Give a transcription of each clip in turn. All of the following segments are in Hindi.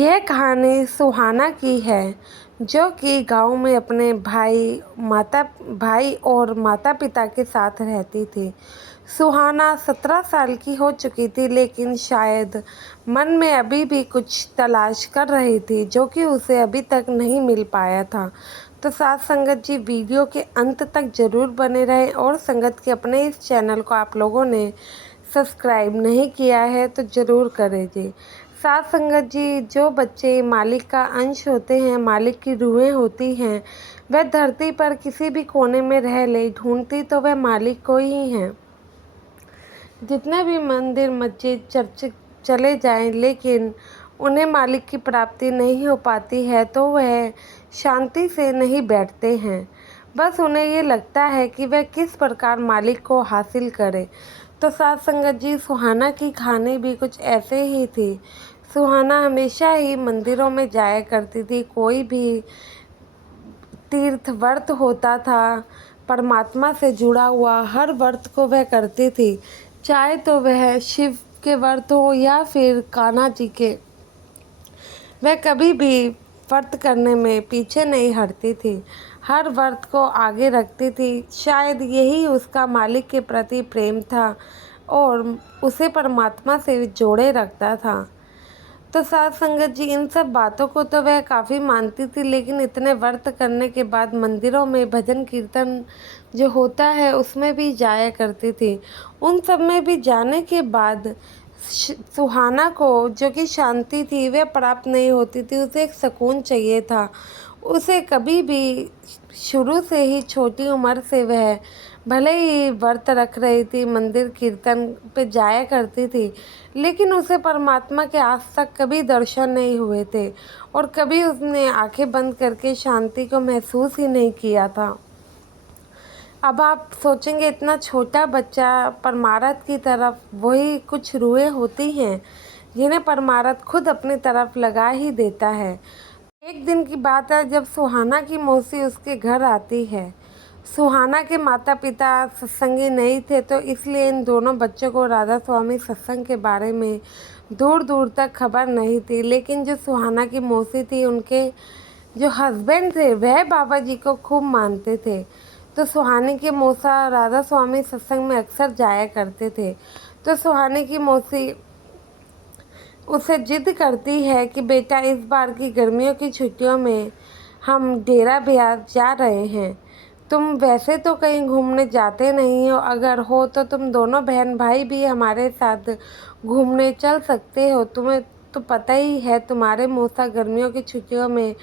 यह कहानी सुहाना की है, जो कि गांव में अपने भाई और माता पिता के साथ रहती थी। सुहाना 17 साल की हो चुकी थी, लेकिन शायद मन में अभी भी कुछ तलाश कर रही थी, जो कि उसे अभी तक नहीं मिल पाया था। तो साथ संगत जी, वीडियो के अंत तक ज़रूर बने रहें। और संगत के अपने इस चैनल को आप लोगों ने सब्सक्राइब नहीं किया है तो ज़रूर करें जी। साथ संगत जी, जो बच्चे मालिक का अंश होते हैं, मालिक की रूहें होती हैं, वह धरती पर किसी भी कोने में रह ले, ढूंढती तो वह मालिक को ही हैं। जितने भी मंदिर मस्जिद चर्च चले जाएं, लेकिन उन्हें मालिक की प्राप्ति नहीं हो पाती है, तो वह शांति से नहीं बैठते हैं। बस उन्हें ये लगता है कि वह किस प्रकार मालिक को हासिल करे। तो साथ संगत जी, सुहाना की कहानी भी कुछ ऐसे ही थी। सुहाना हमेशा ही मंदिरों में जाया करती थी। कोई भी तीर्थ व्रत होता था, परमात्मा से जुड़ा हुआ हर व्रत को वह करती थी, चाहे तो वह शिव के व्रत हो या फिर कान्हा जी के। वह कभी भी व्रत करने में पीछे नहीं हटती थी, हर व्रत को आगे रखती थी। शायद यही उसका मालिक के प्रति प्रेम था और उसे परमात्मा से जोड़े रखता था। तो साथ संगत जी, इन सब बातों को तो वह काफ़ी मानती थी, लेकिन इतने व्रत करने के बाद मंदिरों में भजन कीर्तन जो होता है उसमें भी जाया करती थी। उन सब में भी जाने के बाद सुहाना को जो कि शांति थी वह प्राप्त नहीं होती थी। उसे एक सुकून चाहिए था। उसे कभी भी शुरू से ही छोटी उम्र से वह भले ही व्रत रख रही थी, मंदिर कीर्तन पे जाया करती थी, लेकिन उसे परमात्मा के आज तक कभी दर्शन नहीं हुए थे और कभी उसने आंखें बंद करके शांति को महसूस ही नहीं किया था। अब आप सोचेंगे, इतना छोटा बच्चा परमारथ की तरफ, वही कुछ रूहें होती हैं जिन्हें परमारथ खुद अपनी तरफ लगा ही देता है। एक दिन की बात है, जब सुहाना की मौसी उसके घर आती है। सुहाना के माता पिता सत्संगी नहीं थे, तो इसलिए इन दोनों बच्चों को राधा स्वामी सत्संग के बारे में दूर दूर तक खबर नहीं थी। लेकिन जो सुहाना की मौसी थी, उनके जो हस्बैंड थे वह बाबा जी को खूब मानते थे। तो सुहानी के मौसा राधा स्वामी सत्संग में अक्सर जाया करते थे। तो सुहानी की मौसी उसे जिद करती है कि बेटा, इस बार की गर्मियों की छुट्टियों में हम डेरा ब्यास जा रहे हैं। तुम वैसे तो कहीं घूमने जाते नहीं हो, अगर हो तो तुम दोनों बहन भाई भी हमारे साथ घूमने चल सकते हो। तुम्हें तो पता ही है, तुम्हारे मौसा गर्मियों की छुट्टियों में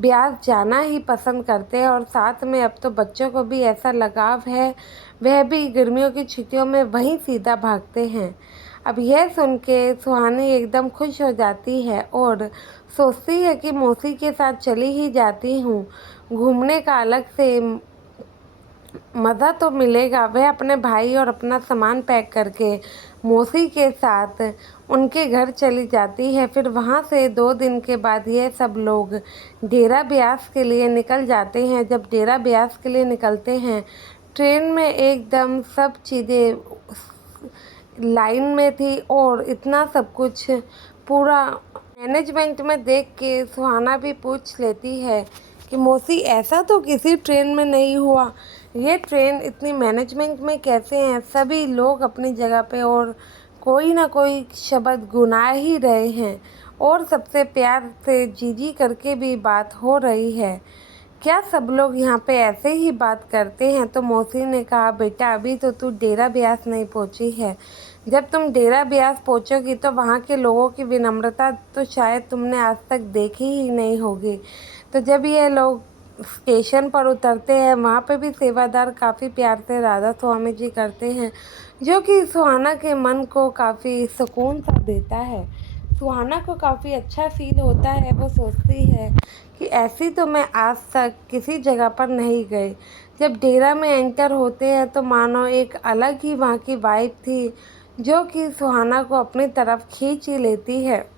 ब्यास जाना ही पसंद करते हैं, और साथ में अब तो बच्चों को भी ऐसा लगाव है, वह भी गर्मियों की छुट्टियों में वहीं सीधा भागते हैं। अब यह सुन के सुहानी एकदम खुश हो जाती है और सोचती है कि मौसी के साथ चली ही जाती हूँ, घूमने का अलग से मज़ा तो मिलेगा। वह अपने भाई और अपना सामान पैक करके मौसी के साथ उनके घर चली जाती है। फिर वहाँ से 2 दिन के बाद ये सब लोग डेरा ब्यास के लिए निकल जाते हैं। जब डेरा ब्यास के लिए निकलते हैं, ट्रेन में एकदम सब चीज़ें लाइन में थी और इतना सब कुछ पूरा मैनेजमेंट में देख के सुहाना भी पूछ लेती है कि मौसी, ऐसा तो किसी ट्रेन में नहीं हुआ, ये ट्रेन इतनी मैनेजमेंट में कैसे हैं? सभी लोग अपनी जगह पे और कोई ना कोई शब्द गुना ही रहे हैं और सबसे प्यार से जीजी करके भी बात हो रही है। क्या सब लोग यहाँ पे ऐसे ही बात करते हैं? तो मौसी ने कहा, बेटा, अभी तो तू डेरा ब्यास नहीं पहुँची है। जब तुम डेरा ब्यास पहुँचोगी तो वहाँ के लोगों की विनम्रता तो शायद तुमने आज तक देखी ही नहीं होगी। तो जब ये लोग स्टेशन पर उतरते हैं, वहाँ पे भी सेवादार काफ़ी प्यार से राधा स्वामी जी करते हैं, जो कि सुहाना के मन को काफ़ी सुकून सा देता है। सुहाना को काफ़ी अच्छा फील होता है। वो सोचती है कि ऐसी तो मैं आज तक किसी जगह पर नहीं गई। जब डेरा में एंटर होते हैं तो मानो एक अलग ही वहाँ की वाइब थी, जो कि सुहाना को अपनी तरफ खींच ही लेती है।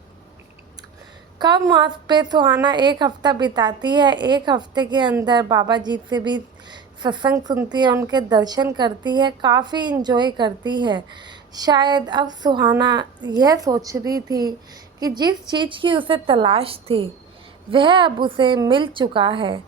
कब वहाँ पे सुहाना 1 हफ्ता बिताती है। 1 हफ्ते के अंदर बाबा जी से भी सत्संग सुनती है, उनके दर्शन करती है, काफ़ी इंजॉय करती है। शायद अब सुहाना यह सोच रही थी कि जिस चीज़ की उसे तलाश थी वह अब उसे मिल चुका है।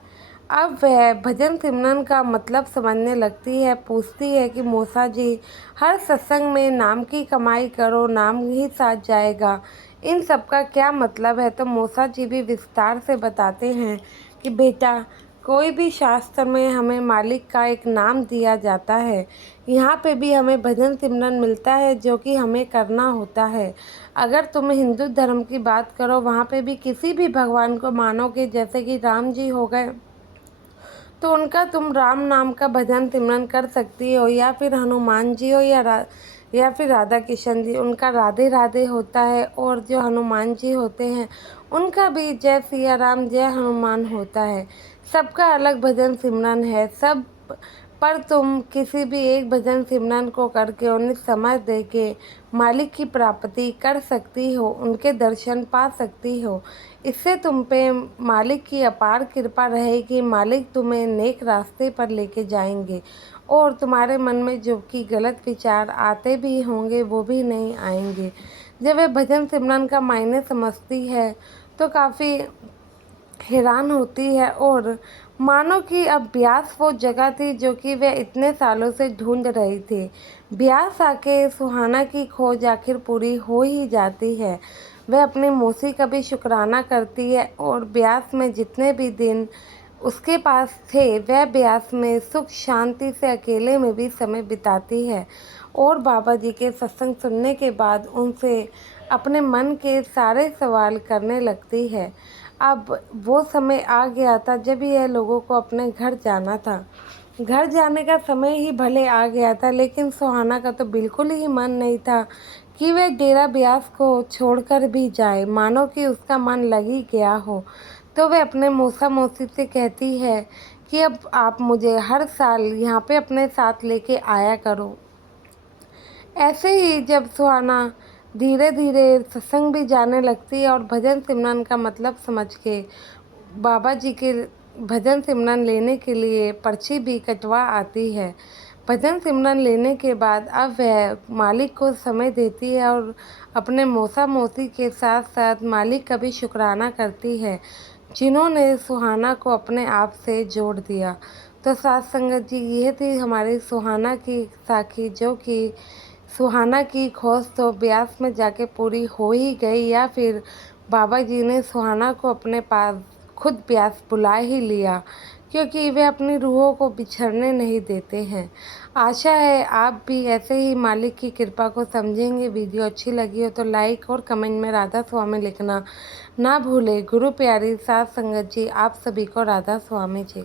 अब वह भजन सिमरन का मतलब समझने लगती है। पूछती है कि मौसा जी, हर सत्संग में नाम की कमाई करो, नाम ही साथ जाएगा, इन सब का क्या मतलब है? तो मौसा जी भी विस्तार से बताते हैं कि बेटा, कोई भी शास्त्र में हमें मालिक का एक नाम दिया जाता है, यहाँ पे भी हमें भजन सिमरन मिलता है जो कि हमें करना होता है। अगर तुम हिंदू धर्म की बात करो, वहाँ पे भी किसी भी भगवान को मानोगे, जैसे कि राम जी हो गए, तो उनका तुम राम नाम का भजन सिमरन कर सकती हो, या फिर हनुमान जी हो या फिर राधा किशन जी, उनका राधे राधे होता है। और जो हनुमान जी होते हैं उनका भी जय सिया राम जय हनुमान होता है। सबका अलग भजन सिमरन है सब, पर तुम किसी भी एक भजन सिमरन को करके उन्हें समय दे के मालिक की प्राप्ति कर सकती हो, उनके दर्शन पा सकती हो। इससे तुम पे मालिक की अपार कृपा रहेगी। मालिक तुम्हें नेक रास्ते पर लेके जाएंगे और तुम्हारे मन में जो कि गलत विचार आते भी होंगे वो भी नहीं आएंगे। जब वे भजन सिमरन का मायने समझती है तो काफ़ी हैरान होती है, और मानो कि अब ब्यास वो जगह थी जो कि वह इतने सालों से ढूंढ रही थी। ब्यास आके सुहाना की खोज आखिर पूरी हो ही जाती है। वह अपनी मौसी का भी शुक्राना करती है, और ब्यास में जितने भी दिन उसके पास थे वह ब्यास में सुख शांति से अकेले में भी समय बिताती है, और बाबा जी के सत्संग सुनने के बाद उनसे अपने मन के सारे सवाल करने लगती है। अब वो समय आ गया था जब यह लोगों को अपने घर जाना था। घर जाने का समय ही भले आ गया था, लेकिन सुहाना का तो बिल्कुल ही मन नहीं था कि वह डेरा ब्यास को छोड़कर भी जाए, मानो कि उसका मन लग ही गया हो। तो वह अपने मौसा मौसी से कहती है कि अब आप मुझे हर साल यहाँ पे अपने साथ लेके आया करो। ऐसे ही जब सुहाना धीरे धीरे सत्संग भी जाने लगती है और भजन सिमरन का मतलब समझ के बाबा जी के भजन सिमरन लेने के लिए पर्ची भी कटवा आती है। भजन सिमरन लेने के बाद अब वह मालिक को समय देती है और अपने मौसा मौसी के साथ साथ मालिक का भी शुक्राना करती है, जिन्होंने सुहाना को अपने आप से जोड़ दिया। तो साथ संगत जी, ये थी हमारी सुहाना की साखी, जो कि सुहाना की खोज तो ब्यास में जाके पूरी हो ही गई, या फिर बाबा जी ने सुहाना को अपने पास खुद ब्यास बुला ही लिया, क्योंकि वे अपनी रूहों को बिछड़ने नहीं देते हैं। आशा है आप भी ऐसे ही मालिक की कृपा को समझेंगे। वीडियो अच्छी लगी हो तो लाइक और कमेंट में राधा स्वामी लिखना ना भूले। गुरु प्यारी साथ संगत जी, आप सभी को राधा स्वामी जी।